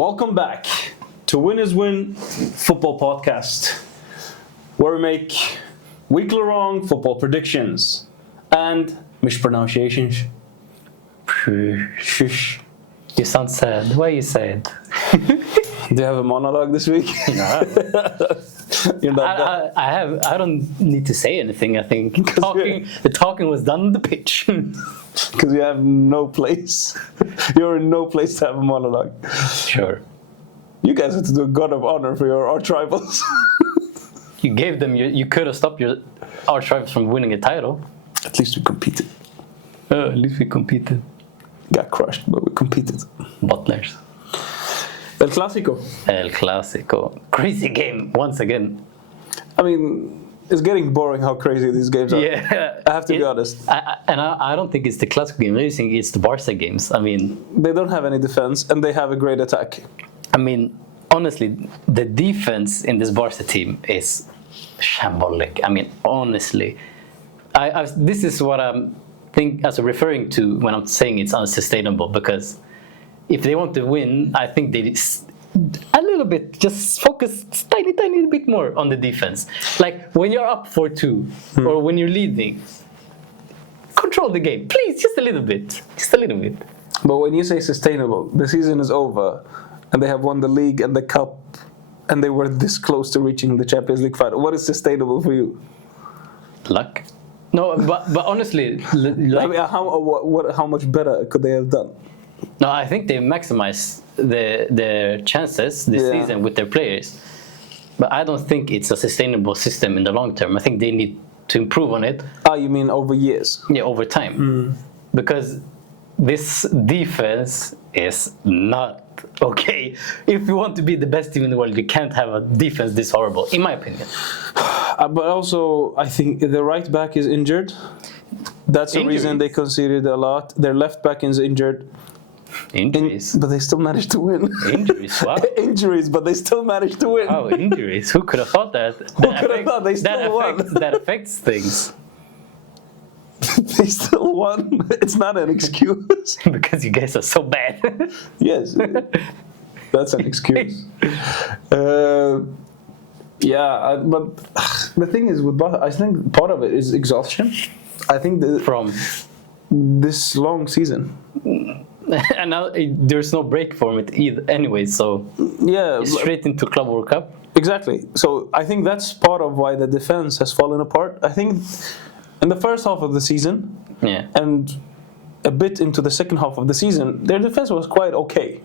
Welcome back to Win is Win Football Podcast, where we make weekly long football predictions and mispronunciations. Shush. You sound sad. Why you sad? Do you have a monologue this week? No. You're not I don't need to say anything. I think the talking was done on the pitch. Because you have no place. You're in no place to have a monologue. Sure. You guys have to do a God of Honor for your arch rivals. You gave them. You could have stopped your arch rivals from winning a title. At least we competed. At least we competed. Got crushed, but we competed. Butlers. El Clásico. El Clásico. Crazy game once again. I mean, it's getting boring how crazy these games are. Yeah. I have to be honest. I don't think it's the Clásico game. I think it's the Barca games. I mean, they don't have any defense and they have a great attack. I mean, honestly, the defense in this Barca team is shambolic. I mean, honestly, this is what I'm referring to when I'm saying it's unsustainable, because if they want to win, I think they a little bit just focus tiny bit more on the defense. Like when you're up 4-2 or when you're leading, control the game, please, just a little bit. But when you say sustainable, the season is over and they have won the league and the cup and they were this close to reaching the Champions League final. What is sustainable for you? Luck. No, but honestly, like, I mean, how much better could they have done? No, I think they maximize their chances this season with their players. But I don't think it's a sustainable system in the long term. I think they need to improve on it. You mean over years? Yeah, over time. Because this defense is not okay. If you want to be the best team in the world, you can't have a defense this horrible, in my opinion. But also, I think the right back is injured. That's the reason they conceded a lot. Their left back is injured. Injuries. But they still managed to win. Injuries, wow. Injuries, but they still managed to win. Wow, injuries. Who could have thought that? Who could have thought they still won? That affects things. They still won. It's not an excuse. Because you guys are so bad. Yes. That's an excuse. But the thing is with Barca, I think part of it is exhaustion. I think From this long season. And now there's no break for it either anyway, so straight into Club World Cup. Exactly. So I think that's part of why the defense has fallen apart. I think in the first half of the season and a bit into the second half of the season, their defense was quite okay.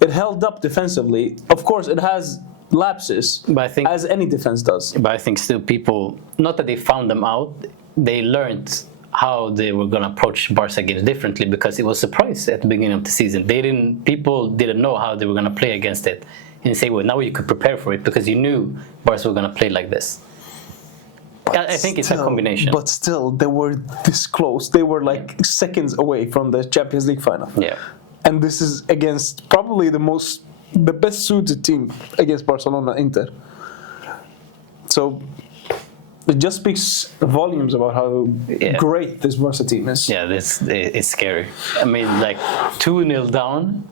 It held up defensively. Of course, it has lapses, but I think, as any defense does. But I think still people, not that they found them out, they learned how they were going to approach Barca games differently, because it was a surprise at the beginning of the season. People didn't know how they were going to play against it. And you say, well, now you could prepare for it because you knew Barca were going to play like this. I think it's a combination. But still, they were this close. They were like seconds away from the Champions League final. Yeah. And this is against probably the best suited team against Barcelona Inter. So it just speaks volumes about how great this Barca team is. Yeah, it's scary. I mean, like 2-0 down.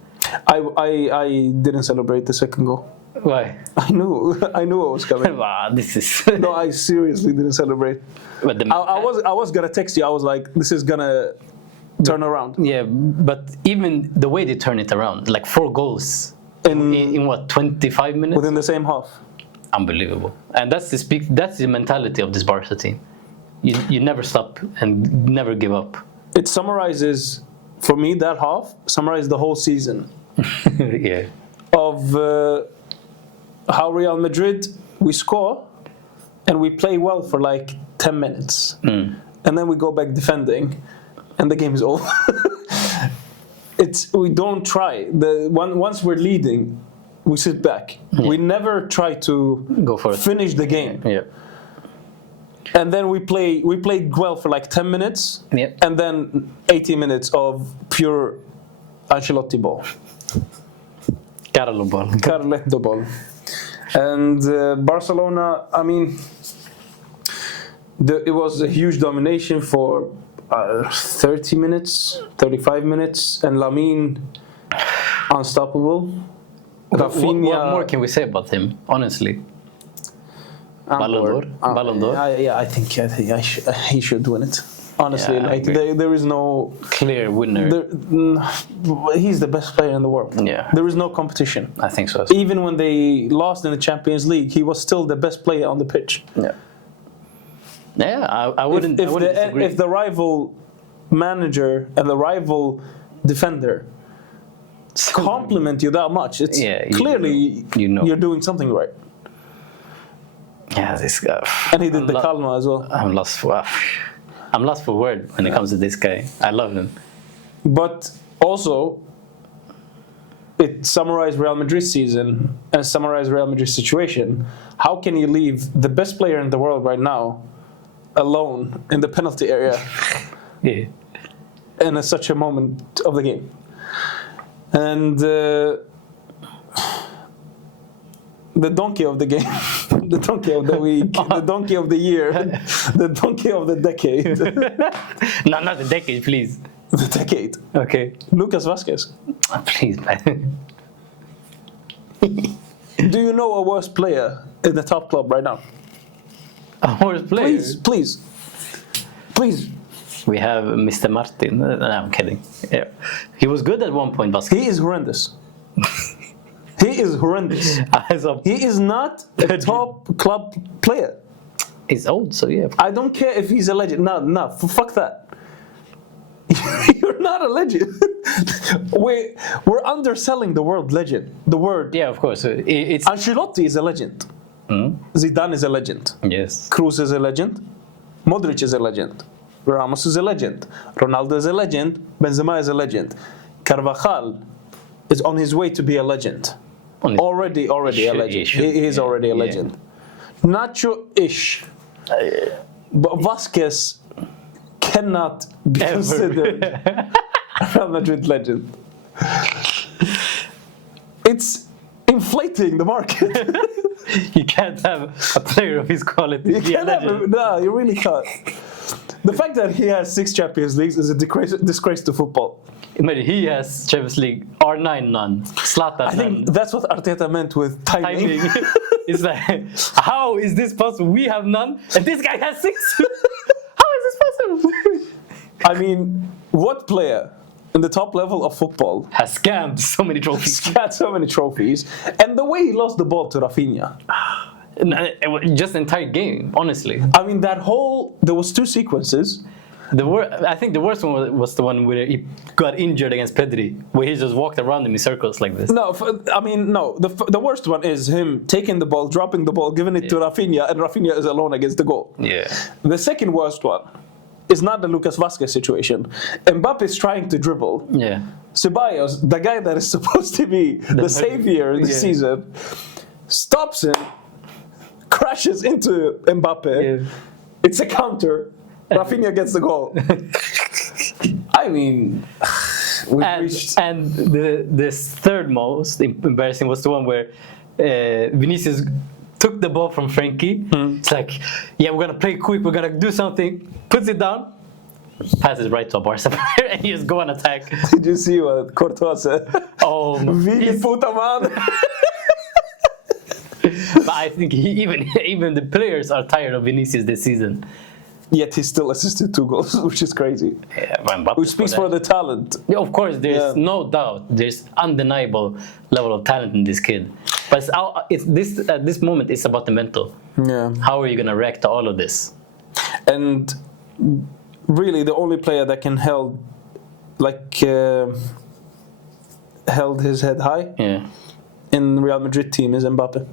I didn't celebrate the second goal. Why? I knew it was coming. Wow, this is. No, I seriously didn't celebrate. But I was gonna text you. I was like, this is gonna turn around. Yeah, but even the way they turn it around, like 4 goals in what, 25 minutes? Within the same half. Unbelievable. And that's the mentality of this Barca team. You never stop and never give up. It summarizes, for me, that half summarizes the whole season. Yeah. Of how Real Madrid, we score and we play well for like 10 minutes. And then we go back defending and the game is over. We don't try. Once we're leading, we sit back. Yeah. We never try to go for finish the game. Yeah. And then we played well for like 10 minutes. Yeah. And then 80 minutes of pure Ancelotti ball. Carlo ball. Carletto ball. And Barcelona, I mean, it was a huge domination for 30 minutes, 35 minutes, and Lamine unstoppable. Rafinha. What more can we say about him? Honestly, Ballon d'Or. I think he should win it. Honestly, there is no clear winner. He's the best player in the world. Yeah, there is no competition. I think so. Even when they lost in the Champions League, he was still the best player on the pitch. I wouldn't. Disagree. If the rival manager and the rival defender compliment you that much, it's clearly you're doing something right. Yeah, this guy. And he did the Calma as well. I'm lost for word when it comes to this guy. I love him. But also, it summarized Real Madrid's season and summarized Real Madrid's situation. How can you leave the best player in the world right now alone in the penalty area in such a moment of the game? And the donkey of the game, the donkey of the week, the donkey of the year, the donkey of the decade. No, not the decade, please. The decade. Okay. Lucas Vázquez. Please, man. Do you know a worse player in the top club right now? A worse player? Please. We have Mr. Martin. No, I'm kidding. Yeah. He was good at one point, Vázquez. He is horrendous. He is horrendous. He is not a top club player. He's old, so yeah. I don't care if he's a legend. No, fuck that. You're not a legend. We're underselling the word legend. The word. Yeah, of course. It's Ancelotti is a legend. Zidane is a legend. Yes. Kroos is a legend. Modric is a legend. Ramos is a legend. Ronaldo is a legend. Benzema is a legend. Carvajal is on his way to be a legend. Already a legend. He is already a legend. Nacho-ish. But Vázquez cannot be considered a Real Madrid legend. It's inflating the market. You can't have a player of his quality. No, you really can't. The fact that he has 6 Champions Leagues is a disgrace to football. He has Champions League, R9 none, Zlatan I think that's what Arteta meant with timing. It's like, how is this possible? We have none, and this guy has 6. How is this possible? I mean, what player in the top level of football has scammed so many trophies? And the way he lost the ball to Rafinha. Just the entire game, honestly. I mean, there was 2 sequences. I think the worst one was the one where he got injured against Pedri, where he just walked around him in circles like this. No. The worst one is him taking the ball, dropping the ball, giving it to Rafinha, and Rafinha is alone against the goal. Yeah. The second worst one is not the Lucas Vázquez situation. Mbappe is trying to dribble. Yeah. Ceballos, the guy that is supposed to be the savior this season, stops him, crashes into Mbappe. Yeah. It's a counter. Rafinha gets the goal. I mean, and the third most embarrassing was the one where Vinícius took the ball from Frankie. It's like, we're gonna play quick, we're gonna do something. Puts it down, passes right to a Barca player, and he just go on attack. Did you see what Courtois said? Oh, Vini puta man. But I think even the players are tired of Vinícius this season. Yet he still assisted 2 goals, which is crazy. Yeah, which speaks for the talent. Yeah, of course, there's no doubt. There's undeniable level of talent in this kid. But at this moment, it's about the mental. Yeah. How are you going to react to all of this? And really, the only player that can held his head high in Real Madrid team is Mbappe.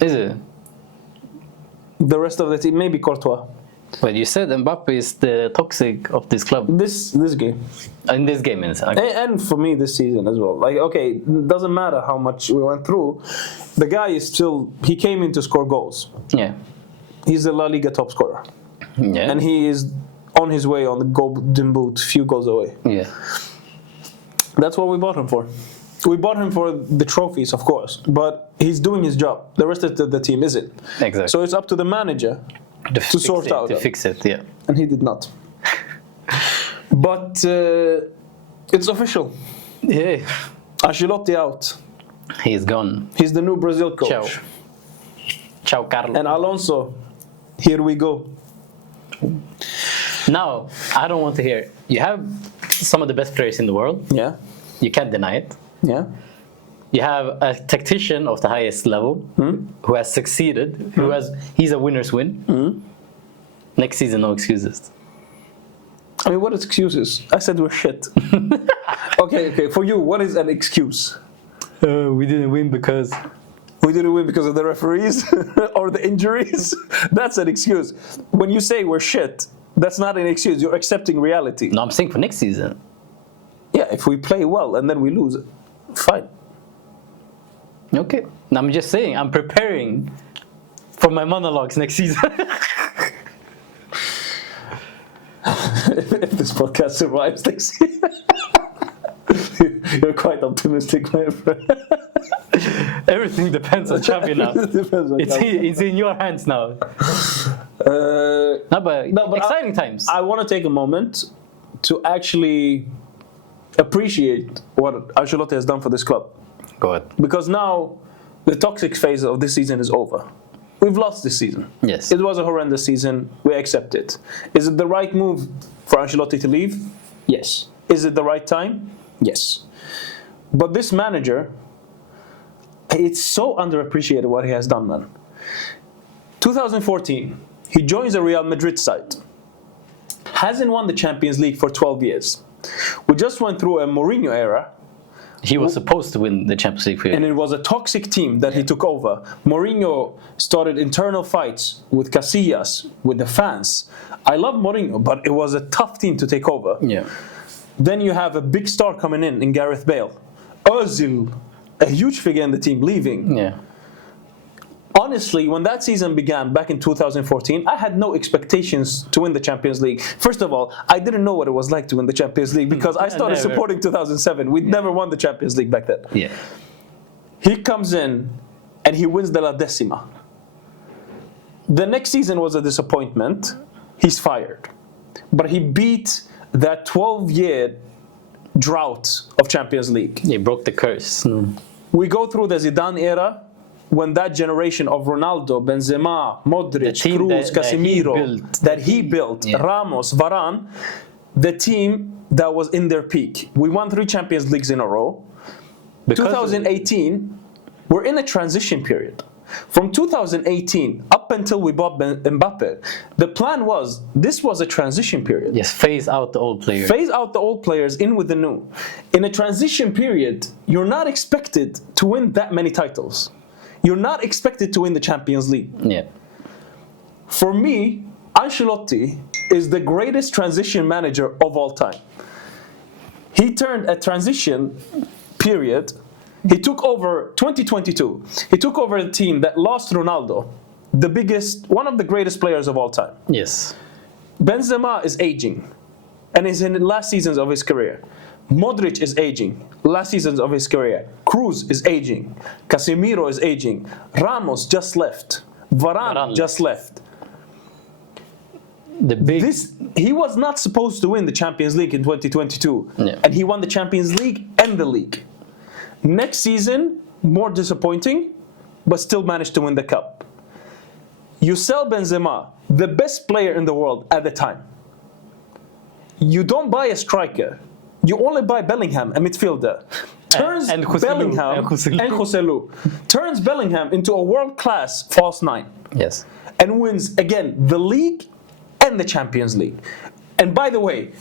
Is it? The rest of the team, maybe Courtois. But you said Mbappe is the toxic of this club. This game. In this game, and for me this season as well. Doesn't matter how much we went through. The guy is he came in to score goals. Yeah. He's the La Liga top scorer. Yeah. And he is on his way on the golden boot, few goals away. Yeah. That's what we bought him for. We bought him for the trophies, of course, but he's doing his job. The rest of the team isn't. Exactly. So it's up to the manager to sort out. To fix it, yeah. And he did not. But it's official. Yeah. Ancelotti out. He's gone. He's the new Brazil coach. Ciao. Ciao, Carlo. And Alonso, here we go. Now, I don't want to hear. You have some of the best players in the world. Yeah. You can't deny it. Yeah. You have a tactician of the highest level who has succeeded, he's a winner's win. Next season, no excuses. I mean, what is excuses? I said we're shit. Okay. For you, what is an excuse? We didn't win because... We didn't win because of the referees or the injuries. That's an excuse. When you say we're shit, that's not an excuse. You're accepting reality. No, I'm saying for next season. Yeah, if we play well and then we lose, fine. Okay. No, I'm just saying, I'm preparing for my monologues next season. If this podcast survives next year. You're quite optimistic, my friend. Everything depends on Xabi now. It's in your hands now. But exciting times. I want to take a moment to actually appreciate what Ancelotti has done for this club. Go ahead. Because now the toxic phase of this season is over. We've lost this season. Yes. It was a horrendous season. We accept it. Is it the right move for Ancelotti to leave? Yes. Is it the right time? Yes. But this manager, it's so underappreciated what he has done, man. 2014, he joins a Real Madrid side. Hasn't won the Champions League for 12 years. We just went through a Mourinho era. He was supposed to win the Champions League for you. And it was a toxic team that he took over. Mourinho started internal fights with Casillas, with the fans. I love Mourinho, but it was a tough team to take over. Yeah. Then you have a big star coming in Gareth Bale. Ozil, a huge figure in the team, leaving. Yeah. Honestly, when that season began back in 2014, I had no expectations to win the Champions League. First of all, I didn't know what it was like to win the Champions League because I started supporting 2007. We'd never won the Champions League back then. Yeah. He comes in and he wins the La Decima. The next season was a disappointment. He's fired. But he beat that 12-year drought of Champions League. He broke the curse. We go through the Zidane era, when that generation of Ronaldo, Benzema, Modric, Kroos, Casemiro, that he built, Ramos, Varane, the team that was in their peak. We won 3 Champions Leagues in a row. 2018, we're in a transition period. From 2018 up until we bought Mbappe, the plan was, this was a transition period. Yes, phase out the old players. Phase out the old players, in with the new. In a transition period, you're not expected to win that many titles. You're not expected to win the Champions League. Yeah. For me, Ancelotti is the greatest transition manager of all time. He turned a transition period. He took over 2022. He took over a team that lost Ronaldo, the biggest, one of the greatest players of all time. Yes. Benzema is aging and is in the last seasons of his career. Modric is aging, last seasons of his career. Kroos is aging. Casemiro is aging. Ramos just left. Varane just left. He was not supposed to win the Champions League in 2022. Yeah. And he won the Champions League and the league. Next season, more disappointing, but still managed to win the cup. You sell Benzema, the best player in the world at the time. You don't buy a striker. You only buy Bellingham, a midfielder. Turns and Bellingham and Joselu. Turns Bellingham into a world-class false 9. Yes. And wins, again, the league and the Champions League. And by the way,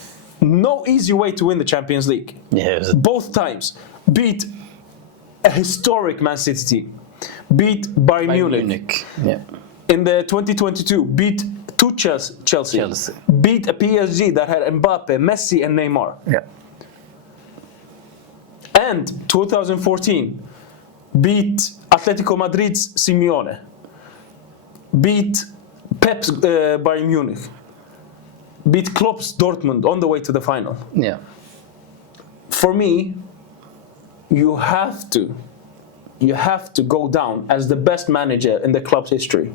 no easy way to win the Champions League. Yes. Both times. Beat a historic Man City team. Beat Bayern Munich. Yeah. In the 2022, beat 2 Chelsea. Beat a PSG that had Mbappe, Messi and Neymar. Yeah. And 2014, beat Atletico Madrid's Simeone. Beat Pep's Bayern Munich. Beat Klopp's Dortmund on the way to the final. Yeah. For me, you have to go down as the best manager in the club's history.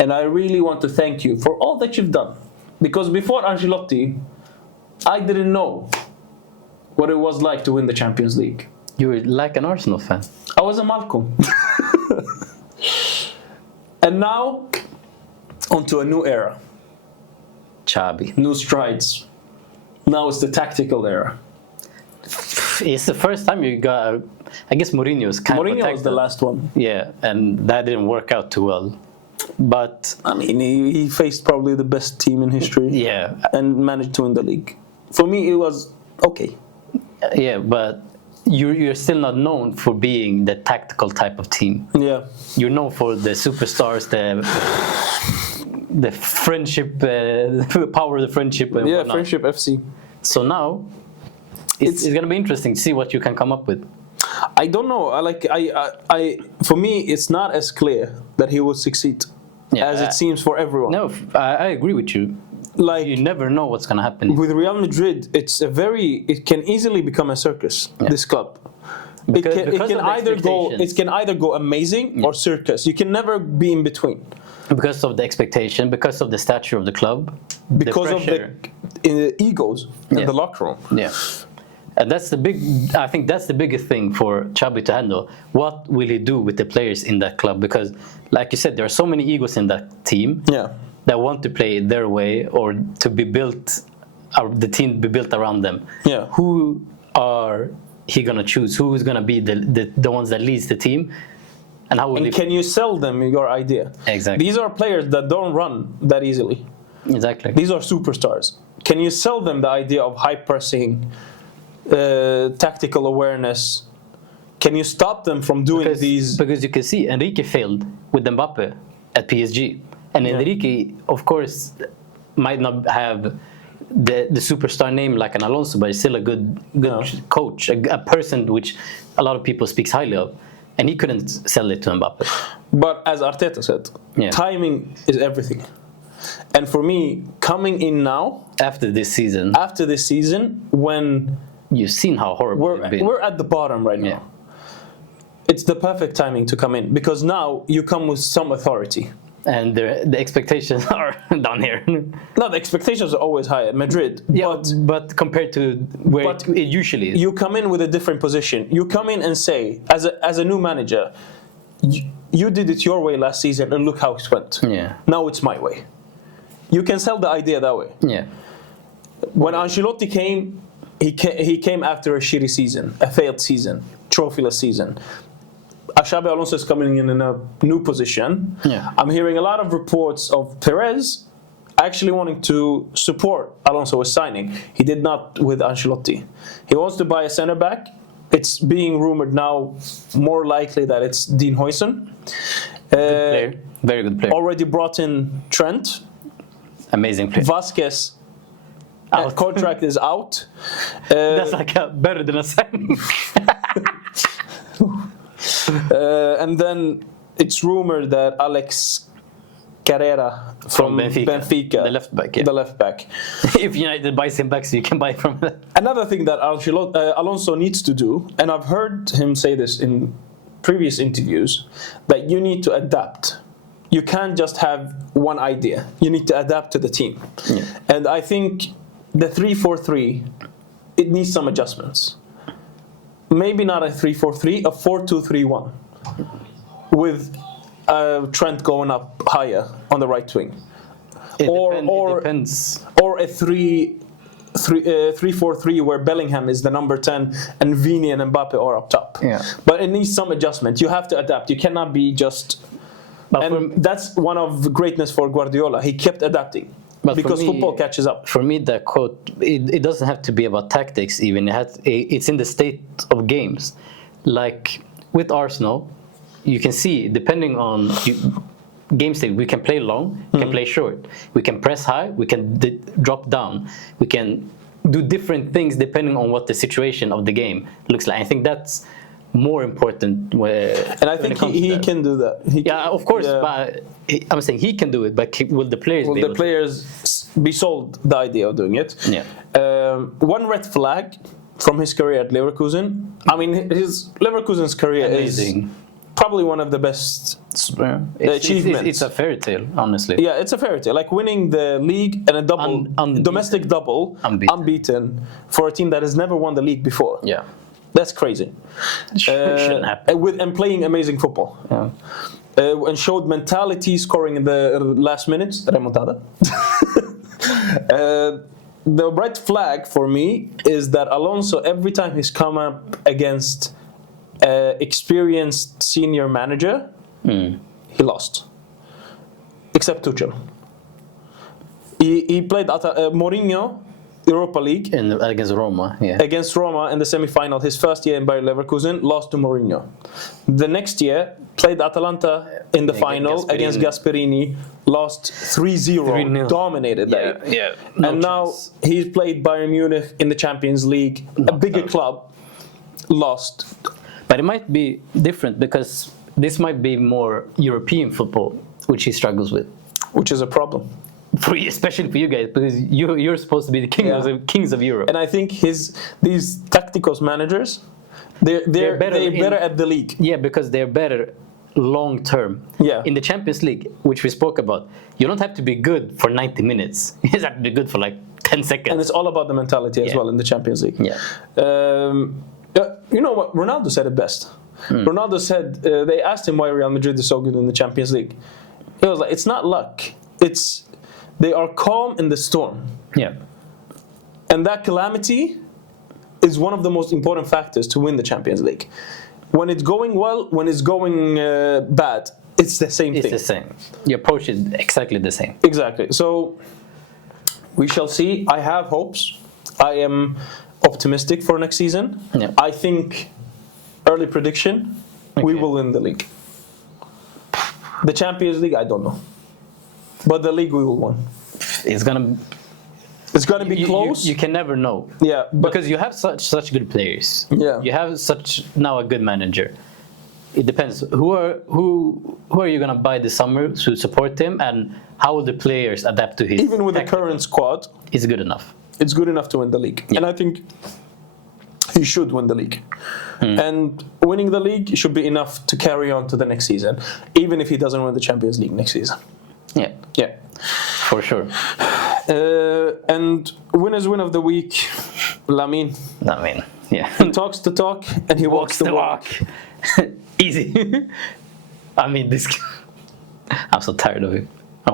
And I really want to thank you for all that you've done. Because before Ancelotti, I didn't know what it was like to win the Champions League. You're like an Arsenal fan. I was a Malcolm. And now, onto a new era. Xabi. New strides. Now it's the tactical era. It's the first time you got. I guess Mourinho's kind of. Mourinho was the last one. Yeah, and that didn't work out too well. But I mean, he faced probably the best team in history. Yeah, and managed to win the league. For me, it was okay. Yeah, but you're still not known for being the tactical type of team. Yeah, you're known for the superstars, the friendship, power of the friendship. And whatnot. Friendship FC. So now, it's going to be interesting to see what you can come up with. I don't know. For me, it's not as clear that he will succeed as it seems for everyone. No, I agree with you. Like, you never know what's going to happen. With Real Madrid, it can easily become a circus. This club. It can either go amazing or circus. You can never be in between. Because of the expectation, because of the stature of the club, because of the egos in the locker room. Yeah. And I think that's the biggest thing for Xabi to handle. What will he do with the players in that club? Because, like you said, there are so many egos in that team that want to play their way or to be built, or the team be built around them. Yeah. Who are he gonna choose? Who is gonna be the ones that leads the team? And how will can you sell them your idea? Exactly. These are players that don't run that easily. Exactly. These are superstars. Can you sell them the idea of high pressing? Tactical awareness. Can you stop them from doing these? Because you can see Enrique failed with Mbappe at PSG, and Enrique, of course, might not have the superstar name like an Alonso, but he's still a good coach, a person which a lot of people speaks highly of, and he couldn't sell it to Mbappe. But as Arteta said, timing is everything. And for me, coming in now after this season, when you've seen how horrible we're at the bottom right now. It's the perfect timing to come in because now you come with some authority. And the expectations are down here. No, the expectations are always high at Madrid. Yeah, but compared to where it usually is. You come in with a different position. You come in and say, as a new manager, you did it your way last season and look how it went. Yeah. Now it's my way. You can sell the idea that way. Yeah. When Ancelotti came, he came after a shitty season, a failed season, trophyless season. Xabi Alonso is coming in a new position. Yeah. I'm hearing a lot of reports of Perez actually wanting to support Alonso with signing. He did not with Ancelotti. He wants to buy a centre back. It's being rumored now, more likely that it's Dean Huijsen. Good player, very good player. Already brought in Trent. Amazing player. Vázquez. Contract is out. That's like better than a signing. And then it's rumored that Alex Carrera from Benfica, the left back. Yeah. The left back. If United buys him back, so you can buy from that. Another thing that Alonso needs to do, and I've heard him say this in previous interviews, that you need to adapt. You can't just have one idea. You need to adapt to the team. Yeah. And I think the 3-4-3, it needs some adjustments. Maybe not a 3-4-3, a 4-2-3-1, with Trent going up higher on the right wing, it depends. Or a 3-4-3 where Bellingham is the number 10 and Vini and Mbappe are up top. Yeah. But it needs some adjustment. You have to adapt. You cannot be just. And that's one of the greatness for Guardiola. He kept adapting. Because football catches up. For me, that quote, it doesn't have to be about tactics even. It's in the state of games. Like with Arsenal, you can see, depending on game state, we can play long, we can play short. We can press high, we can drop down. We can do different things depending on what the situation of the game looks like. I think that's more important. And I think he can do that. Of course. Yeah. But I'm saying he can do it, but will the players be sold the idea of doing it? Yeah. One red flag from his career at Leverkusen. I mean, his Leverkusen's career is probably one of the best achievements. It's a fairy tale, honestly. Yeah, it's a fairy tale. Like winning the league and a double, domestic double, unbeaten for a team that has never won the league before. Yeah. That's crazy. Shouldn't happen. And playing amazing football. Yeah. And showed mentality, scoring in the last minutes. Remontada. The red flag for me is that Alonso, every time he's come up against experienced senior manager, he lost. Except Tuchel. He played at Mourinho, Europa League. Against Roma, yeah. Against Roma in the semi-final, his first year in Bayer Leverkusen, lost to Mourinho. The next year, played Atalanta in the final against Gasperini, lost 3-0, dominated that. Yeah. And now he's played Bayern Munich in the Champions League, a bigger club, lost. But it might be different because this might be more European football, which he struggles with. Which is a problem. Especially for you guys, because you're supposed to be the kings of Europe. And I think these tacticals managers, they're better at the league. Yeah, because they're better long term. Yeah. In the Champions League, which we spoke about, you don't have to be good for 90 minutes. You just have to be good for like 10 seconds. And it's all about the mentality as well in the Champions League. Yeah. You know what? Ronaldo said it best. Ronaldo said, they asked him why Real Madrid is so good in the Champions League. He was like, it's not luck. They are calm in the storm. Yeah. And that calamity is one of the most important factors to win the Champions League. When it's going well, when it's going bad, it's the same thing. It's the same. Your approach is exactly the same. Exactly. So we shall see. I have hopes. I am optimistic for next season. Yeah. I think, early prediction, we will win the league. The Champions League, I don't know. But the league we will win. It's gonna be close. You can never know. Yeah, because you have such good players. Yeah. You have now a good manager. It depends. Who are you gonna buy this summer to support him, and how will the players adapt to his? Even with the current squad, it's good enough. It's good enough to win the league, and I think he should win the league. And winning the league should be enough to carry on to the next season, even if he doesn't win the Champions League next season. Yeah, for sure. And winner's win of the week, Lamine. Yeah. He talks the talk and he walks the walk. Easy. I mean, this. I'm so tired of it.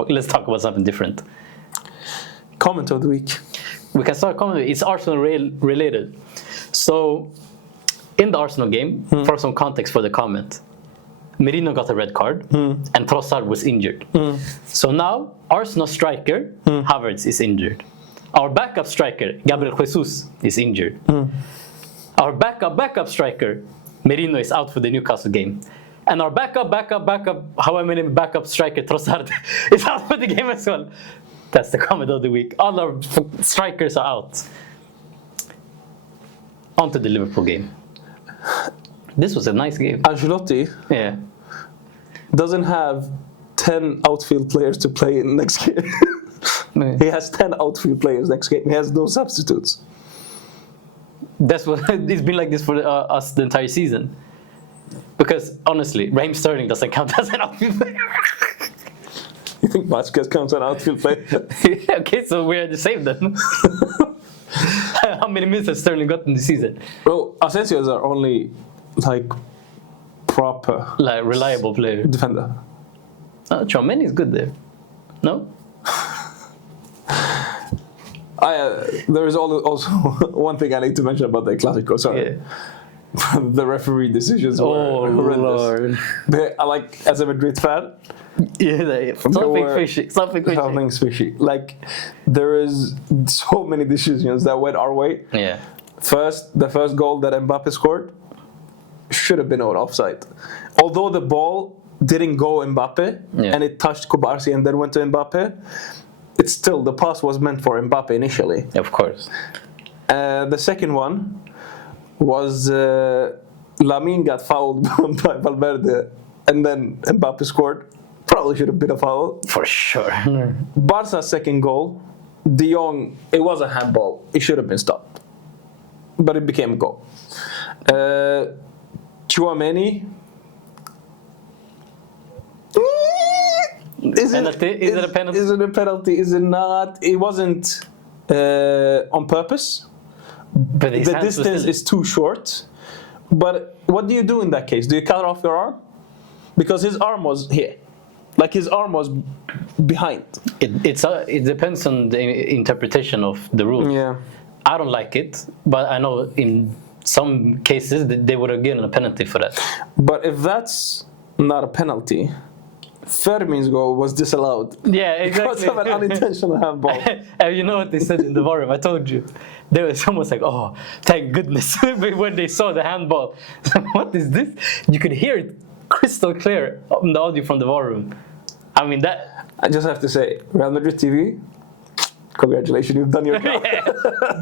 Let's talk about something different. Comment of the week. We can start commenting. It's Arsenal related. So, in the Arsenal game, for some context for the comment, Merino got a red card and Trossard was injured. So now, Arsenal striker, Havertz, is injured. Our backup striker, Gabriel Jesus, is injured. Our backup striker, Merino, is out for the Newcastle game. And our backup, however many backup striker, Trossard, is out for the game as well. That's the comment of the week. All our strikers are out. On to the Liverpool game. This was a nice game. Ancelotti doesn't have 10 outfield players to play in next game. He has 10 outfield players next game. He has no substitutes. That's what it's been like this for us the entire season. Because honestly, Raheem Sterling doesn't count as an outfield player. You think Vázquez counts as an outfield player? Okay, so we're the same then. How many minutes has Sterling got in the season? Well, Asensio is our only proper reliable player. Defender. Tchouaméni is good there. No? There is also one thing I need to mention about the Clásico. Sorry. Yeah. The referee decisions were horrendous. Lord. As a Madrid fan, something fishy. There is so many decisions that went our way. Yeah. The first goal that Mbappe scored should have been on offside. Although the ball didn't go Mbappe and it touched Kubarsi and then went to Mbappe, it's still, the pass was meant for Mbappe initially. Of course. The second one was Lamine got fouled by Valverde and then Mbappe scored. Probably should have been a foul. For sure. Barca's second goal, De Jong, it was a handball. It should have been stopped. But it became a goal. Tchouaméni. Is it a penalty? Is it a penalty? Is it not? It wasn't on purpose. But the distance is too short. But what do you do in that case? Do you cut off your arm? Because his arm was here. Like his arm was behind. It depends on the interpretation of the rule. Yeah. I don't like it, but I know in some cases they would have given a penalty for that. But if that's not a penalty, Fermin's goal was disallowed. Yeah, exactly. Because of an unintentional handball. And you know what they said in the war room? I told you. There was almost like, oh, thank goodness. When they saw the handball. What is this? You could hear it crystal clear on the audio from the war room. I mean, that... I just have to say, Real Madrid TV, congratulations, you've done your job.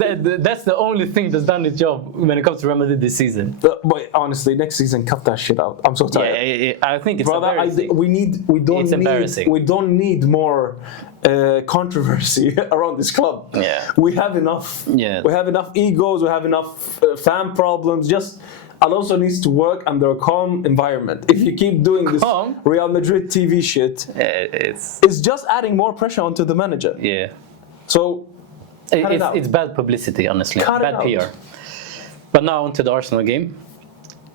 That's the only thing that's done its job when it comes to Real Madrid this season. But honestly, next season, cut that shit out. I'm so tired. Yeah, I think it's Brother, embarrassing. We don't need more controversy around this club. Yeah. We have enough. Yeah. We have enough egos. We have enough fan problems. Just Alonso needs to work under a calm environment. If you keep doing this Real Madrid TV shit, it's just adding more pressure onto the manager. Yeah. So it's bad publicity, honestly. Bad PR. But now onto the Arsenal game.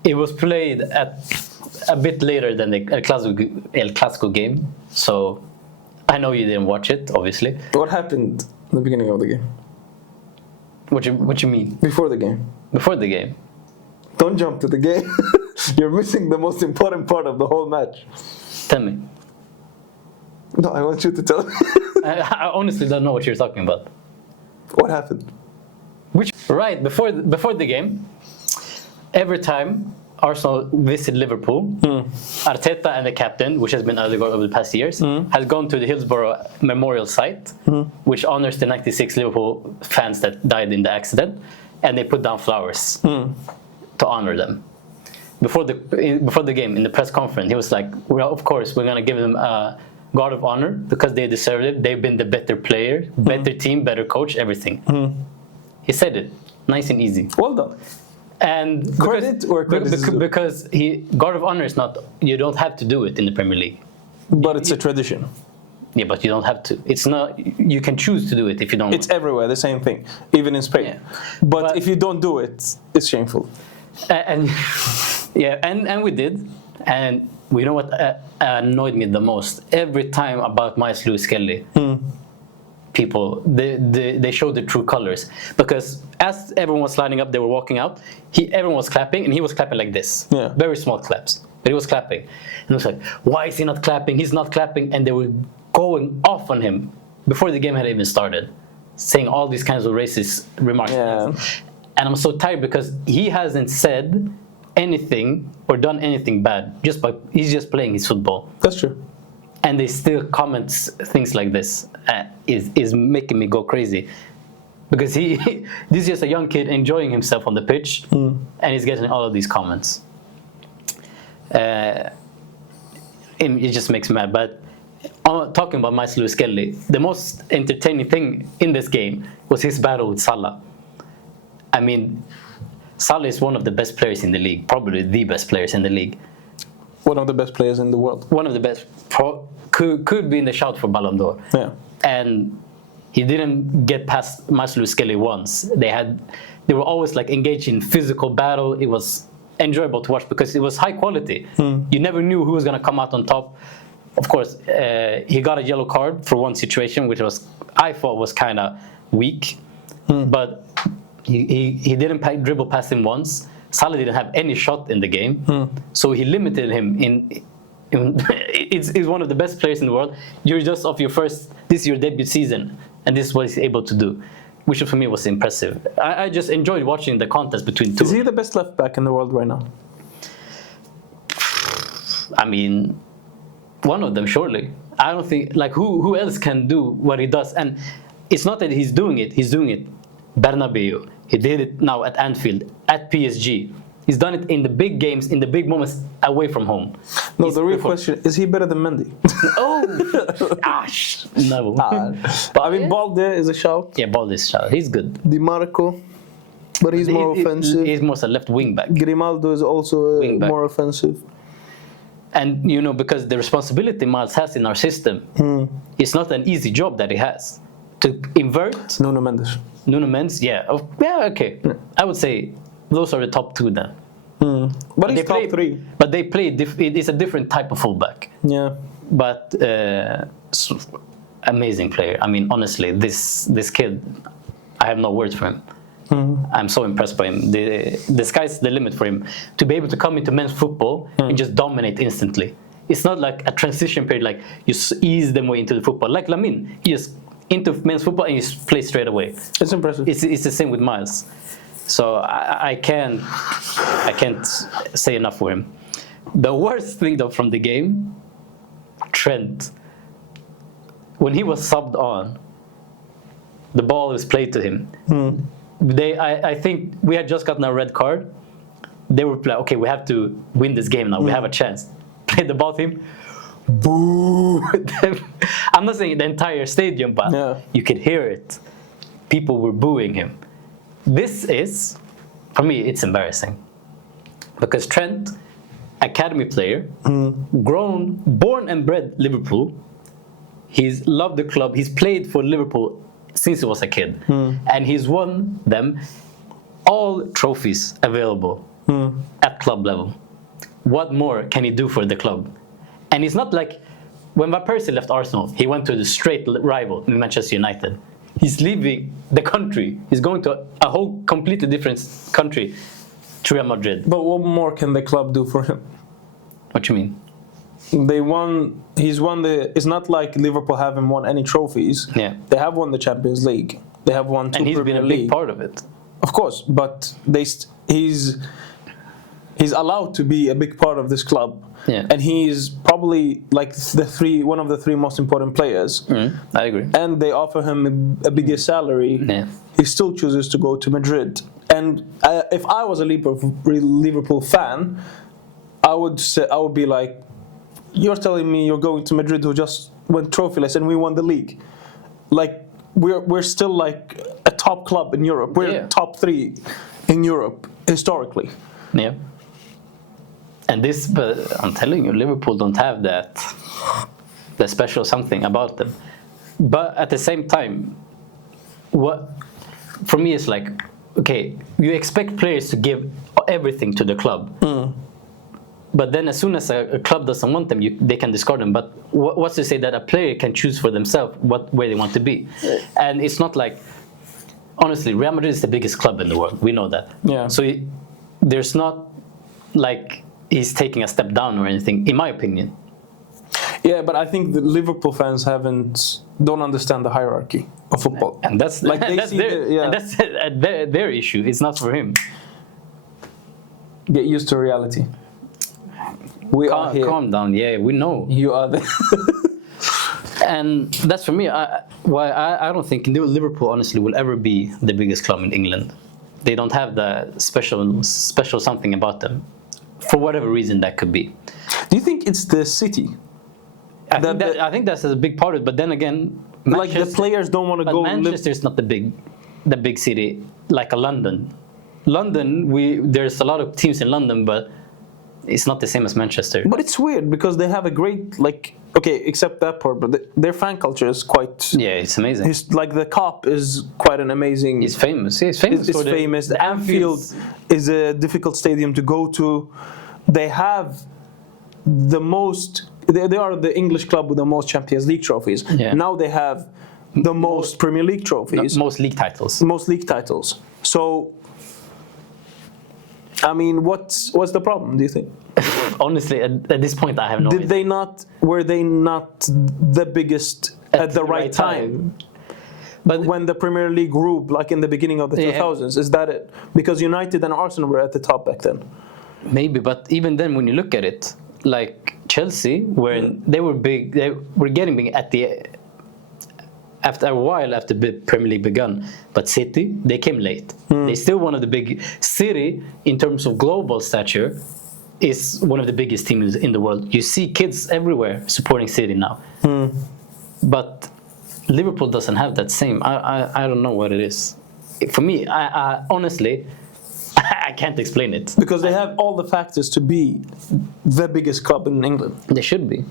It was played at a bit later than the El Clásico game, so I know you didn't watch it, obviously. What happened in the beginning of the game? What you mean? Before the game. Before the game. Don't jump to the game. You're missing the most important part of the whole match. Tell me. No, I want you to tell me. I honestly don't know what you're talking about. What happened? Right, before the game, every time Arsenal visit Liverpool, Arteta and the captain, which has been undergone over the past years, has gone to the Hillsborough Memorial Site, which honors the 96 Liverpool fans that died in the accident, and they put down flowers to honor them. Before the game, in the press conference, he was like, "Well, of course, we're gonna give them a guard of honor because they deserve it. They've been the better player, better team, better coach, everything." He said it, nice and easy. Well done. And because guard of honor is not, you don't have to do it in the Premier League. But it's a tradition. Yeah, but you don't have to. It's not. You can choose to do it if you don't. It's everywhere the same thing, even in Spain. Yeah. But if you don't do it, it's shameful. And we did. And we know what annoyed me the most every time about Miles Lewis Kelly. People they showed the true colors, because as everyone was lining up, they were walking out. Everyone was clapping, and he was clapping like this. Yeah. Very small claps, but he was clapping. And it was like, why is he not clapping? He's not clapping, and they were going off on him before the game had even started, saying all these kinds of racist remarks. Yeah. And I'm so tired because he hasn't said anything or done anything bad. He's just playing his football. That's true. And they still comment things like this. Is making me go crazy, because this is just a young kid enjoying himself on the pitch, and he's getting all of these comments. And it just makes me mad. But talking about Miles Lewis Kelly, the most entertaining thing in this game was his battle with Salah. I mean, Salah is one of the best players in the league, probably the best players in the league. One of the best players in the world. One of the best. Could be in the shout for Ballon d'Or. Yeah. And he didn't get past Miles Lewis Kelly once. They were always like engaged in physical battle. It was enjoyable to watch because it was high quality. You never knew who was going to come out on top. Of course, he got a yellow card for one situation, which I thought was kind of weak. But he didn't dribble past him once. Salah didn't have any shot in the game, so he limited him He's one of the best players in the world. You're just off this is your debut season, and this is what he's able to do, which for me was impressive. I just enjoyed watching the contest between two. Is he the best left back in the world right now? I mean, one of them, surely. I don't think, who else can do what he does? And it's not that he's doing it Bernabeu. He did it now at Anfield, at PSG. He's done it in the big games, in the big moments, away from home. No, the real question, is he better than Mendy? No. But I mean, Balde is a shout. Yeah, Balde is a shout. He's good. Di Marco, but he's more offensive. He's more a left wing back. Grimaldo is also more offensive. And, because the responsibility Miles has in our system, it's not an easy job that he has. To invert... Nuno Mendes, yeah. Okay. I would say those are the top two then. But he's top 3. But they play. It's a different type of fullback. Yeah. But amazing player. I mean, honestly, this kid, I have no words for him. I'm so impressed by him. The sky's the limit for him to be able to come into men's football and just dominate instantly. It's not like a transition period, like you ease them way into the football. Like Lamine, he just into men's football and he just plays straight away. It's impressive. It's the same with Miles. So I can't say enough for him. The worst thing though from the game, Trent, when he was subbed on, the ball was played to him. I think we had just gotten a red card. They were like, okay, we have to win this game now. We have a chance. Played the ball to him. Boo! I'm not saying the entire stadium, but you could hear it. People were booing him. This is, for me, it's embarrassing. Because Trent, academy player, born and bred Liverpool. He's loved the club. He's played for Liverpool since he was a kid. And he's won them all trophies available at club level. What more can he do for the club? And it's not like when Van Persie left Arsenal, he went to the straight rival, Manchester United. He's leaving the country. He's going to a whole completely different country, to Real Madrid. But what more can the club do for him? What you mean? They won. He's won the. It's not like Liverpool haven't won any trophies. Yeah, they have won the Champions League. They have won 2 and he's Premier been a League. big part of it. Of course, but he's allowed to be a big part of this club. Yeah, and he's probably like one of the 3 most important players. I agree. And they offer him a bigger salary. Yeah, he still chooses to go to Madrid. And if I was a Liverpool fan, I would be like, you're telling me you're going to Madrid, who just went trophyless, and we won the league. Like we're still like a top club in Europe. We're top 3 in Europe historically. Yeah. And this, but I'm telling you, Liverpool don't have that special something about them. But at the same time, what for me is like, okay, you expect players to give everything to the club. But then as soon as a club doesn't want them, they can discard them. But what's to say that a player can choose for themselves where they want to be? And it's not like, honestly, Real Madrid is the biggest club in the world. We know that. Yeah. So there's not like he's taking a step down or anything, in my opinion. Yeah, but I think the Liverpool fans don't understand the hierarchy of football. And that's like that's their issue. It's not for him. Get used to reality. We are here. Calm down. Yeah, we know. You are there. And that's for me. Why I don't think Liverpool honestly will ever be the biggest club in England. They don't have the special something about them, for whatever reason that could be. Do you think it's the city? I think that's a big part of it. But then again, like the players don't want to go. Manchester is not the big city like a London. There's a lot of teams in London, but it's not the same as Manchester. But it's weird because they have a great except that part, but their fan culture is quite. Yeah, it's amazing. Like the Kop is quite an amazing. It's famous. Yeah, it's famous. It's famous. The Anfield is a difficult stadium to go to. They have the most. They are the English club with the most Champions League trophies. Yeah. Now they have the most Premier League trophies. Most league titles. Most league titles. So, I mean, what's the problem, do you think? Honestly, at this point, I have no idea. Were they not the biggest at the right time? But when the Premier League grew, like in the beginning of the 2000s, is that it? Because United and Arsenal were at the top back then. Maybe, but even then, when you look at it, like Chelsea, they were big, they were getting big after a while after the Premier League begun. But City, they came late. They still one of the big. City, in terms of global stature, is one of the biggest teams in the world. You see kids everywhere supporting City now. But Liverpool doesn't have that same. I don't know what it is. For me, I honestly, I can't explain it. Because they have all the factors to be the biggest club in England. They should be.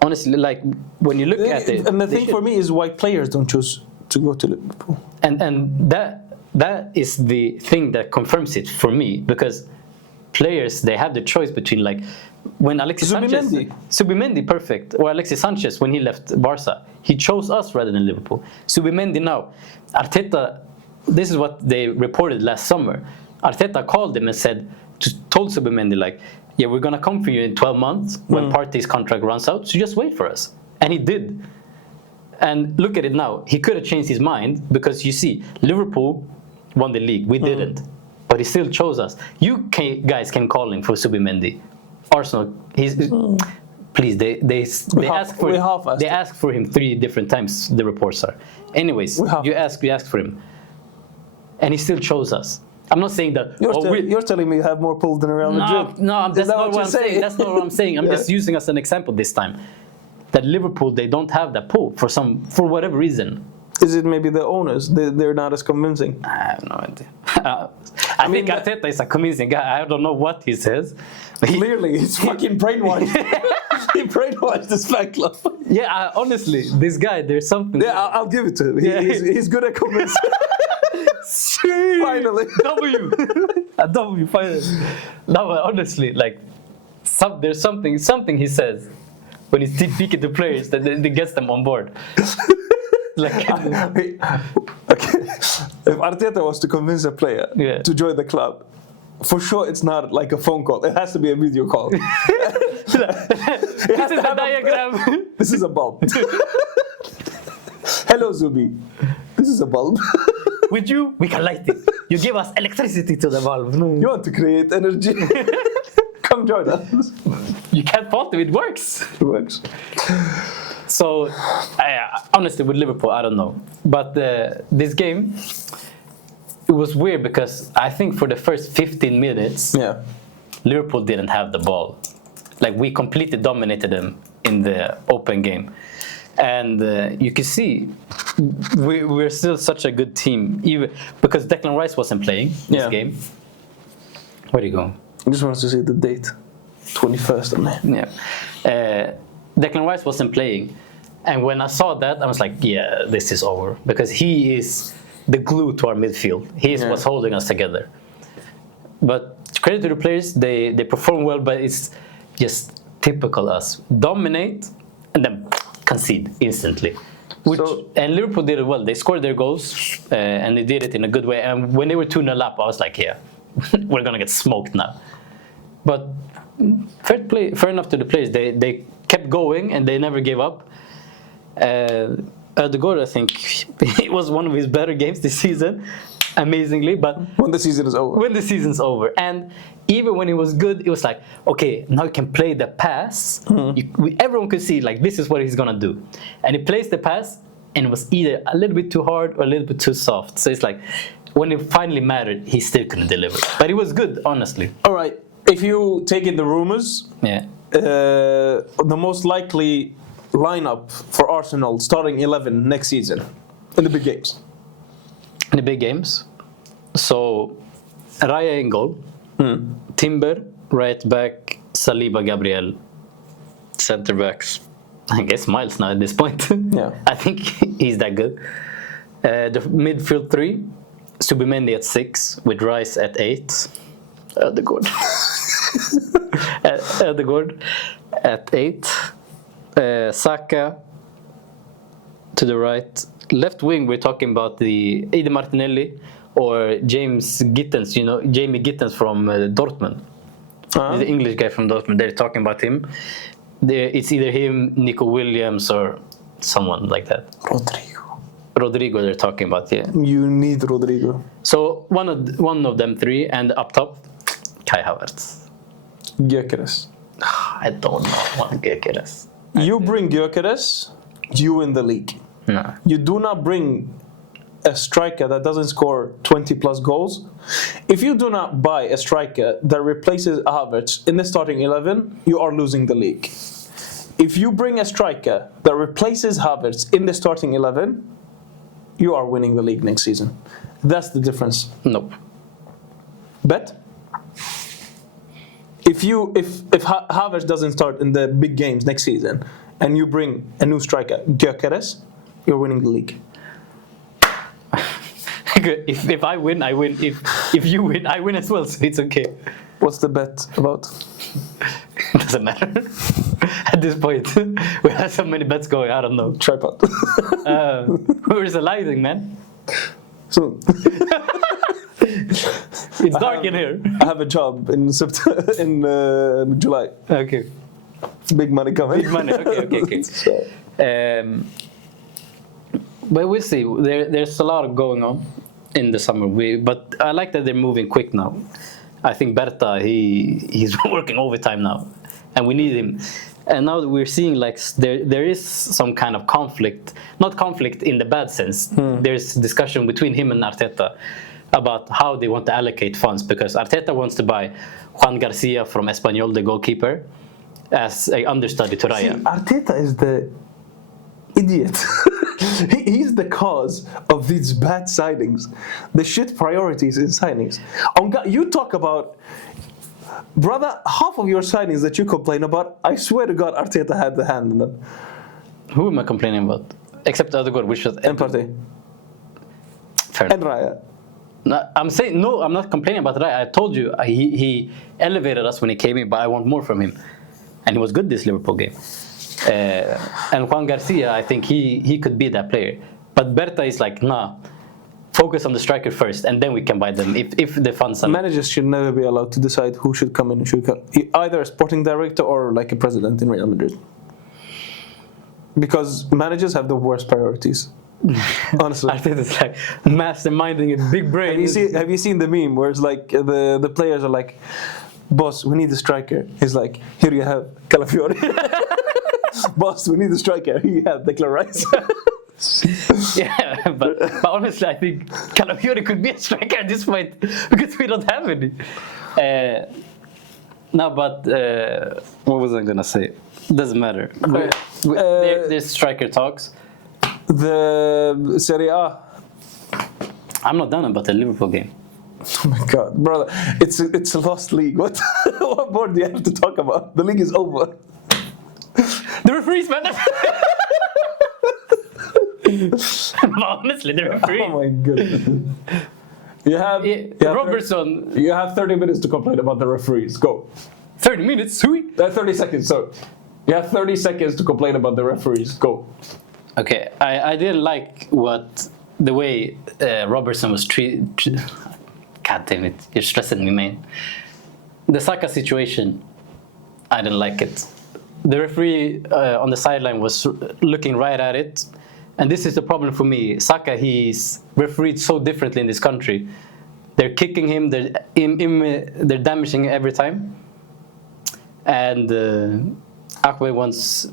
Honestly, like when you look at it. And the thing for me is why players don't choose to go to Liverpool. And that is the thing that confirms it for me, because players, they have the choice between like when Alexis Subimendi, perfect, or Alexis Sanchez when he left Barca, he chose us rather than Liverpool. Subimendi now, Arteta, this is what they reported last summer. Arteta called him and told Subimendi like, yeah, we're gonna come for you in 12 months when Partey's contract runs out, so just wait for us. And he did. And look at it now. He could have changed his mind because you see, Liverpool won the league. We didn't. But he still chose us. You guys came calling for Subimendi. Arsenal, please, they asked for him 3 different times, the reports are. Anyways, you asked for him. And he still chose us. I'm not saying that... You're telling me you have more pull than Real Madrid. No, that's not what I'm saying. That's not what I'm saying. I'm just using as an example this time. That Liverpool, they don't have that pull for whatever reason. Is it maybe the owners? They're not as convincing? I have no idea. I think Arteta is a convincing guy. I don't know what he says. Clearly, he's fucking brainwashed. He brainwashed this fan club. Yeah, honestly, this guy, there's something... Yeah, I'll give it to him. He's good at convincing. Finally. A W, finally. No, honestly, like, there's something he says when he's speaking to players that gets them on board. Like, okay. If Arteta was to convince a player to join the club, for sure it's not like a phone call. It has to be a video call. This is a diagram. This is a bulb. Hello, Zubi. This is a bulb. With you, we can light it. You give us electricity to the bulb. You want to create energy? Come join us. You can't fault it. It works. It works. So, honestly, with Liverpool, I don't know. But this game, it was weird because I think for the first 15 minutes, Liverpool didn't have the ball. Like, we completely dominated them in the open game. And you can see we're still such a good team, even because Declan Rice wasn't playing this game. Where do you go? I just wanted to see the date. 21st of May. Yeah. Declan Rice wasn't playing. And when I saw that, I was like, yeah, this is over. Because he is the glue to our midfield. He is what's holding us together. But credit to the players, they perform well, but it's just typical us. Dominate and then concede instantly. And Liverpool did it well. They scored their goals and they did it in a good way. And when they were 2-0 up, I was like, yeah, we're going to get smoked now. But fair enough to the players. They kept going and they never gave up. Ødegaard, I think, it was one of his better games this season, amazingly. But when the season is over. When the season's over. And even when it was good, it was like, okay, now you can play the pass. Everyone could see, like, this is what he's going to do. And he plays the pass, and it was either a little bit too hard or a little bit too soft. So it's like, when it finally mattered, he still couldn't deliver. But it was good, honestly. All right. If you take in the rumors, the most likely lineup for Arsenal starting 11 next season in the big games. In the big games. So, Raya in goal. Timber, right back. Saliba, Gabriel, center backs. I guess Miles now at this point. I think he's that good. The midfield 3. Subimendi at 6 with Rice at 8. Ødegaard. Ødegaard at 8. Saka to the right. Left wing, we're talking about either Martinelli or James Gittens, Jamie Gittens from Dortmund. The English guy from Dortmund, they're talking about him. It's either him, Nico Williams, or someone like that. Rodrigo, they're talking about, You need Rodrigo. So one of them 3, and up top, Kai Havertz. Gyökeres. I don't know what Gyökeres. You bring Gyökeres, you win the league. No. You do not bring a striker that doesn't score 20 plus goals. If you do not buy a striker that replaces Havertz in the starting 11, you are losing the league. If you bring a striker that replaces Havertz in the starting 11, you are winning the league next season. That's the difference. Nope. Bet? If Havertz doesn't start in the big games next season and you bring a new striker, Gyökeres, you're winning the league. If I win, I win. If you win, I win as well, so it's okay. What's the bet about? Doesn't matter. At this point, we have so many bets going. I don't know. Tripod. Where's the lighting, man? So It's dark in here. I have a job in July. Okay. Big money coming. Big money. Okay. So, But we'll see. There's a lot going on in the summer. But I like that they're moving quick now. I think Berta, he's working overtime now, and we need him. And now that we're seeing like there is some kind of conflict, not conflict in the bad sense. There's discussion between him and Arteta about how they want to allocate funds, because Arteta wants to buy Juan Garcia from Espanyol, the goalkeeper, as an understudy to Raya. see, Arteta is the idiot. He's the cause of these bad signings, the shit priorities in signings. You talk about, brother, half of your signings that you complain about, I swear to God, Arteta had the hand in them. Who am I complaining about? Except the other goal, which was Partey. Fair. And Raya. No, I'm saying no. I'm not complaining about Raya. I told you he elevated us when he came in, but I want more from him, and he was good this Liverpool game. And Juan Garcia, I think he could be that player. But Berta is like, nah, focus on the striker first, and then we can buy them if the funds are. Managers should never be allowed to decide who should come in and should come. Either a sporting director or like a president in Real Madrid. Because managers have the worst priorities. Honestly. I think it's like masterminding a big brain. Have you seen the meme where it's like the players are like, boss, we need a striker. He's like, here you have Calafiori. Boss, we need a striker. Here you have Declan Rice. Yeah, but honestly, I think Calafiori could be a striker at this point because we don't have any. No, but what was I gonna say? Doesn't matter. There's striker talks. The Serie A. I'm not done about the Liverpool game. Oh my God, brother! It's a lost league. What more do you have to talk about? The league is over. The referees, man. Honestly, the referee. Oh my goodness. You have Robertson. You have 30 minutes to complain about the referees. Go. 30 minutes? 30 seconds. So you have 30 seconds to complain about the referees. Go. Okay, I didn't like the way Robertson was treated. God damn it, you're stressing me, man. The Saka situation, I didn't like it. The referee on the sideline was looking right at it, and this is the problem for me. Saka, he's refereed so differently in this country. They're kicking him, they're damaging him every time. And Akwe wants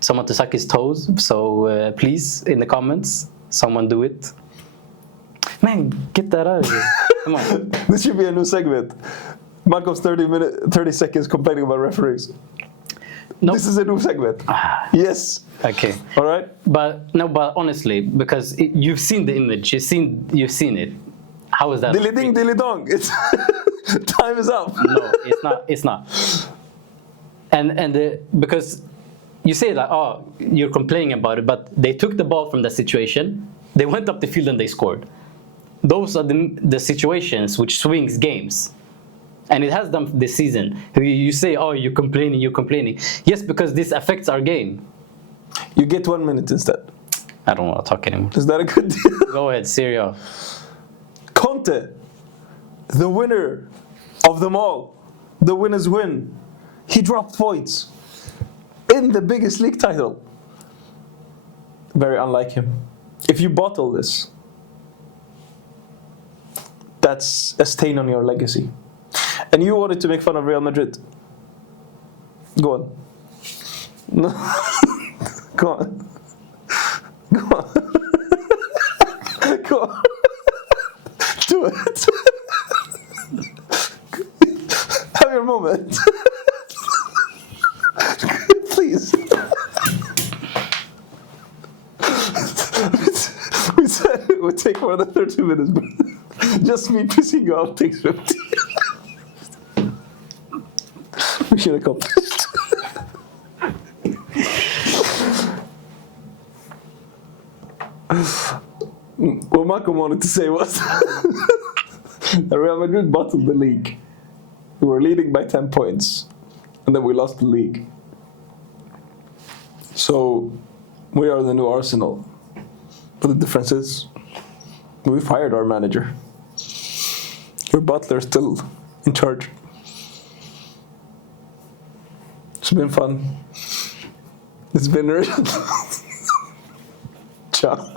someone to suck his toes, so please, in the comments, someone do it. Man, get that out of here. Come on. This should be a new segment. Marco's 30 seconds complaining about referees. Nope. This is a new segment. Yes. Okay. All right. But honestly, because you've seen the image, you've seen it. How is that? Dilly ding, dilly dong. It's time is up. No, it's not. And because you say that, oh, you're complaining about it, but they took the ball from that situation, they went up the field and they scored. Those are the situations which swings games. And it has done this season. You say, oh, you're complaining. Yes, because this affects our game. You get 1 minute instead. I don't want to talk anymore. Is that a good deal? Go ahead, Syria. Conte, the winner of them all, the winners win. He dropped points in the biggest league title. Very unlike him. If you bottle this, that's a stain on your legacy. And you wanted to make fun of Real Madrid. Go on. No. Go on. Go on. Go on. Do it. Have your moment. Please. We said it would take more than 30 minutes, but just me pissing you off takes 50. Mission accomplished. What Malcolm wanted to say was that Real Madrid bottled the league. We were leading by 10 points, and then we lost the league. So, we are the new Arsenal. But the difference is, we fired our manager. Your butler's still in charge. It's been fun. It's been Ciao.